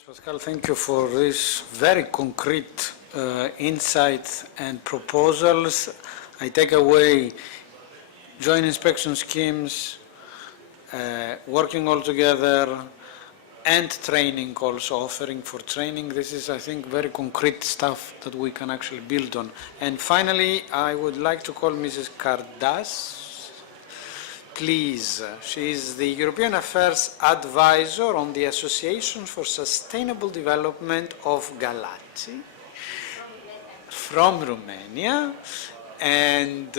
much, Pascal. Thank you for this very concrete insight and proposals. I take away joint inspection schemes, working all together, and training also, offering for training. This is, I think, very concrete stuff that we can actually build on. And finally, I would like to call Mrs. Cardas. Please, she is the European Affairs Advisor on the Association for Sustainable Development of Galati from Romania. And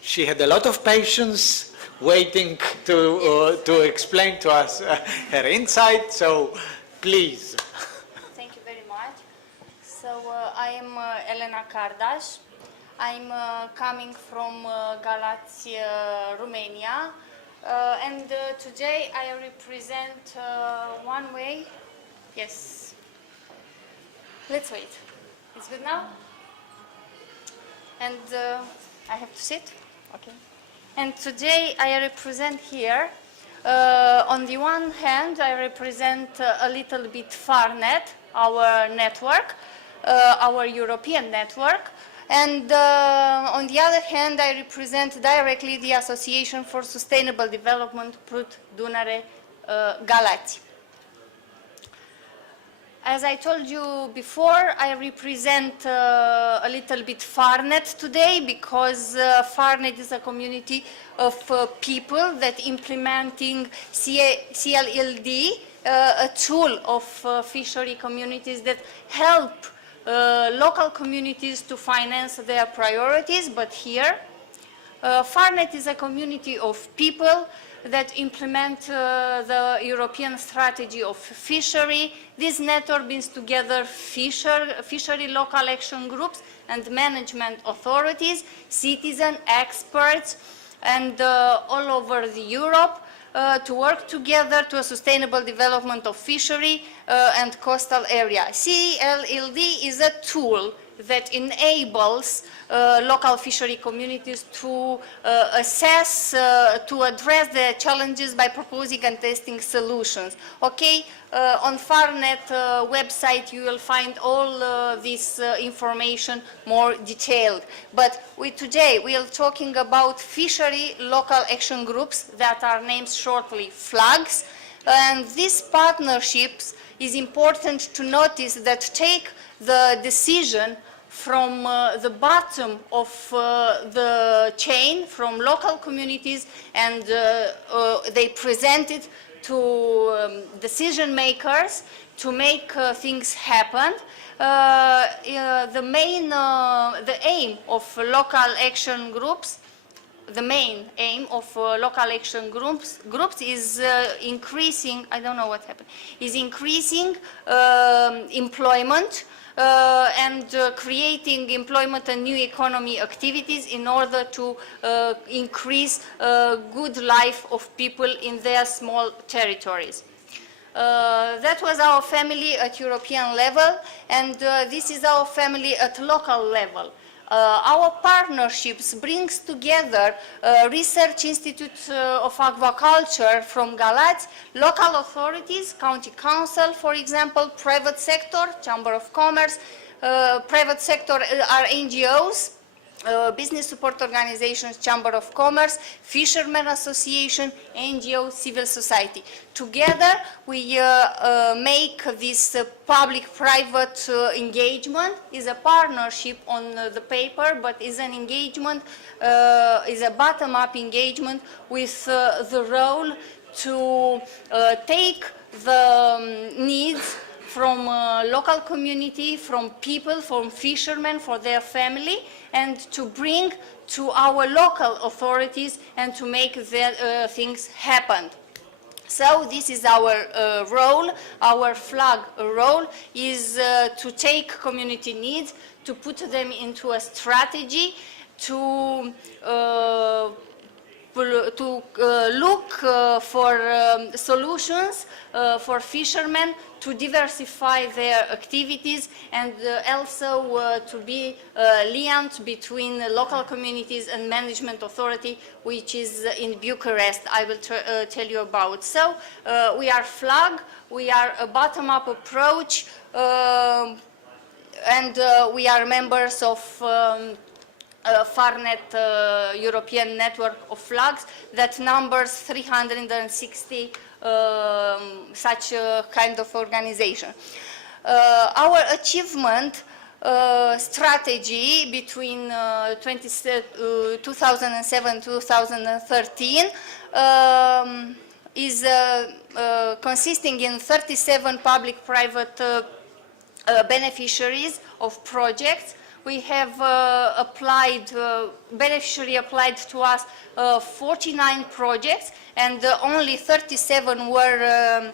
she had a lot of patience waiting to explain to us her insight, so please. Thank you very much. So I am Elena Cardas. I'm coming from Galati, Romania, and today I represent one way. Yes. Let's wait. It's good now? And I have to sit? Okay. And today I represent here, on the one hand, I represent a little bit FARNet, our network, our European network. And on the other hand, I represent directly the Association for Sustainable Development, Prut, Dunăre, Galati. As I told you before, I represent a little bit FARNet today because FARNet is a community of people that implementing CLLD, a tool of fishery communities that help local communities to finance their priorities. But here, FARNet is a community of people that implement the European strategy of fishery. This network brings together fishery local action groups and management authorities, citizen experts, and all over Europe to work together to a sustainable development of fishery and coastal area. CLLD is a tool that enables local fishery communities to assess, to address the challenges by proposing and testing solutions. Okay, on FARNet website you will find all this information more detailed. But today we are talking about fishery local action groups that are named shortly FLAGs. And these partnerships is important to notice that take the decision from the bottom of the chain, from local communities, and they present it to decision makers to make things happen. The aim of local action groups, the main aim of local action groups is increasing, I don't know what happened, is increasing employment and creating employment and new economy activities in order to increase good life of people in their small territories. That was our family at European level, and this is our family at local level. Our partnerships brings together Research Institute of Aquaculture from Galati, local authorities, county council, for example, private sector, Chamber of Commerce, private sector are NGOs, business support organizations, Chamber of Commerce, Fishermen Association, NGO, civil society. Together we make this public-private engagement. Is a partnership on the paper, but is an engagement, is a bottom-up engagement with the role to take the needs from local community, from people, from fishermen, for their family, and to bring to our local authorities and to make the, things happen. So this is our role, our flag role is to take community needs, to put them into a strategy, to look for solutions for fishermen to diversify their activities and also to be liant between local communities and management authority, which is in Bucharest. I will tell you about. So we are FLAG, we are a bottom-up approach, and we are members of FARNET European Network of Flags that numbers 360 such kind of organization. Our achievement strategy between 2007-2013 is consisting in 37 public-private beneficiaries of projects. We have beneficiary applied to us 49 projects, and only 37 were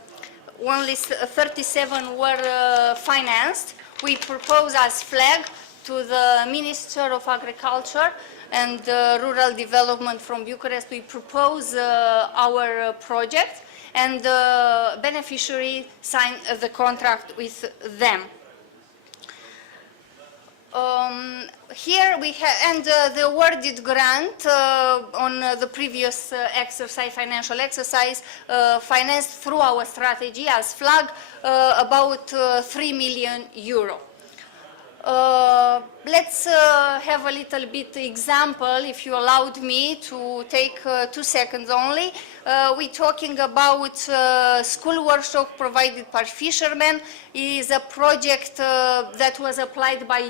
financed. We propose as FLAG to the Minister of Agriculture and Rural Development from Bucharest. We propose our project, and the beneficiary signed the contract with them. Here we have, and the awarded grant on the previous exercise, financial exercise, financed through our strategy as FLAG, about 3 million euro. Let's have a little bit example, if you allowed me to take 2 seconds only. We're talking about school workshop provided by fishermen. It is a project that was applied by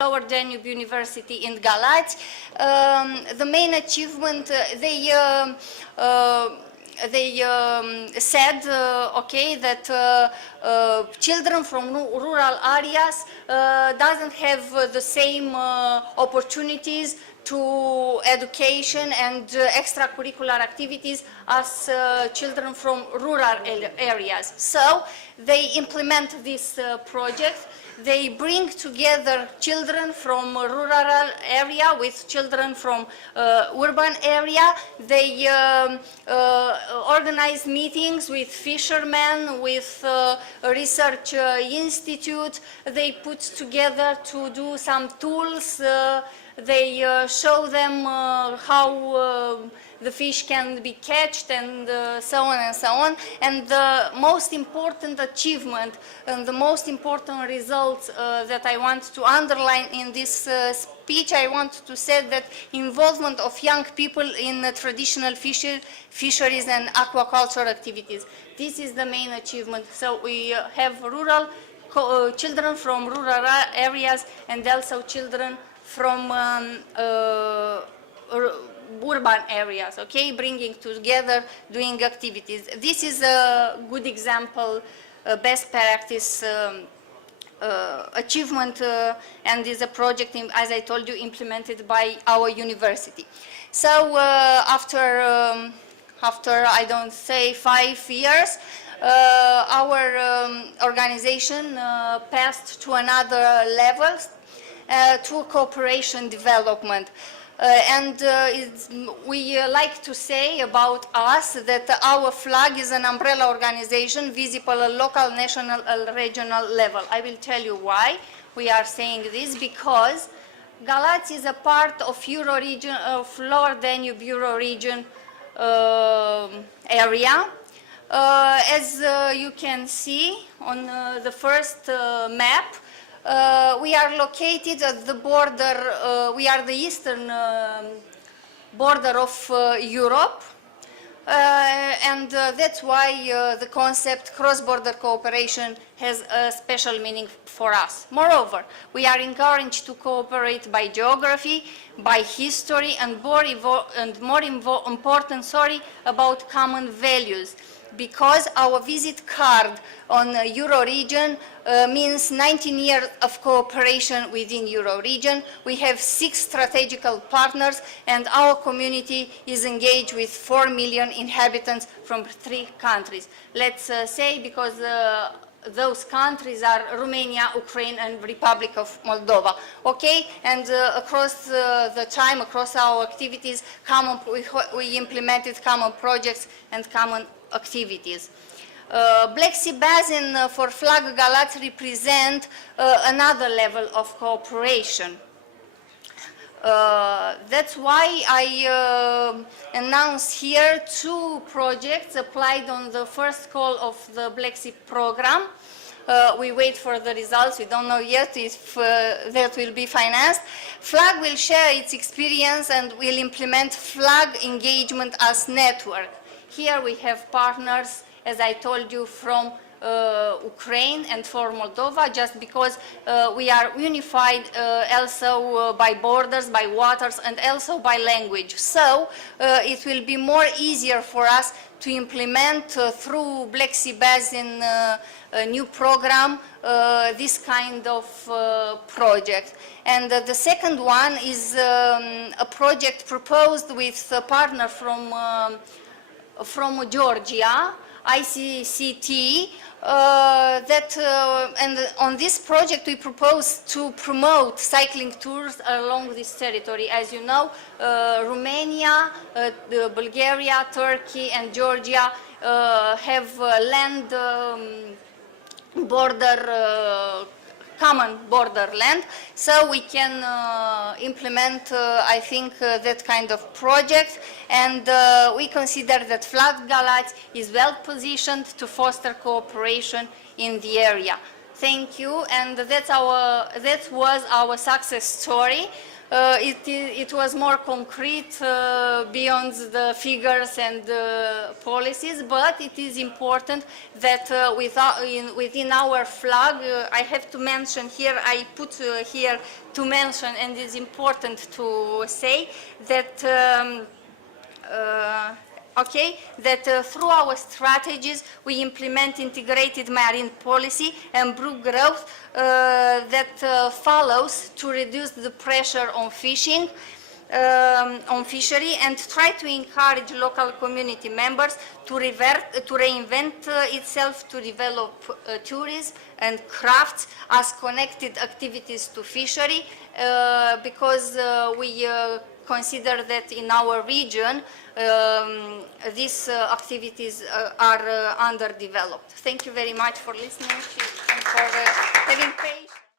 Lower Danube University in Galati. The main achievement, they said, okay, that children from rural areas doesn't have the same opportunities to education and extracurricular activities as children from rural areas. So they implement this project. They bring together children from rural area with children from urban area. They organize meetings with fishermen, with a research institute. They put together to do some tools. They show them how the fish can be catched, and so on and so on. And the most important achievement and the most important results that I want to underline in this speech, I want to say that involvement of young people in traditional fisheries and aquaculture activities. This is the main achievement. So we have rural children from rural areas and also children from urban areas, okay, bringing together, doing activities. This is a good example, best practice achievement, and is a project, as I told you, implemented by our university. So after I don't say 5 years, our organization passed to another level, to cooperation development. We like to say about us that our flag is an umbrella organization visible at local, national, and regional level. I will tell you why we are saying this, because Galati is a part of Euro region, of Lower Danube Euro region area. As you can see on the first map, we are located at the border, we are the eastern border of Europe, and that's why the concept cross-border cooperation has a special meaning for us. Moreover, we are encouraged to cooperate by geography, by history, and more important, about common values, because our visit card on Euro region means 19 years of cooperation within Euro region. We have 6 strategical partners, and our community is engaged with 4 million inhabitants from 3 countries. Let's say, because those countries are Romania, Ukraine, and Republic of Moldova. Okay, and across the time, across our activities, we implemented common projects and common activities. Black Sea Basin for Flag Galati represent another level of cooperation. That's why I announce here 2 projects applied on the first call of the Black Sea program. We wait for the results. We don't know yet if that will be financed. Flag will share its experience and will implement flag engagement as network. Here we have partners, as I told you, from Ukraine and for Moldova, just because we are unified also by borders, by waters, and also by language. So it will be more easier for us to implement through Black Sea Basin a new program, this kind of project. And the second one is a project proposed with a partner from Georgia, ICCT, and on this project we propose to promote cycling tours along this territory. As you know, Romania, Bulgaria, Turkey, and Georgia have land border, common borderland, so we can implement, I think, that kind of project, and we consider that Flag Galati is well positioned to foster cooperation in the area. Thank you, and that was our success story. It was more concrete beyond the figures and policies, but it is important that within our flag, I have to mention here, I put here to mention, and it's important to say that through our strategies we implement integrated marine policy and brook growth that follows to reduce the pressure on fishing, on fishery, and try to encourage local community members to reinvent itself, to develop tourism and crafts as connected activities to fishery, because we consider that in our region these activities are underdeveloped. Thank you very much for listening and for having patience.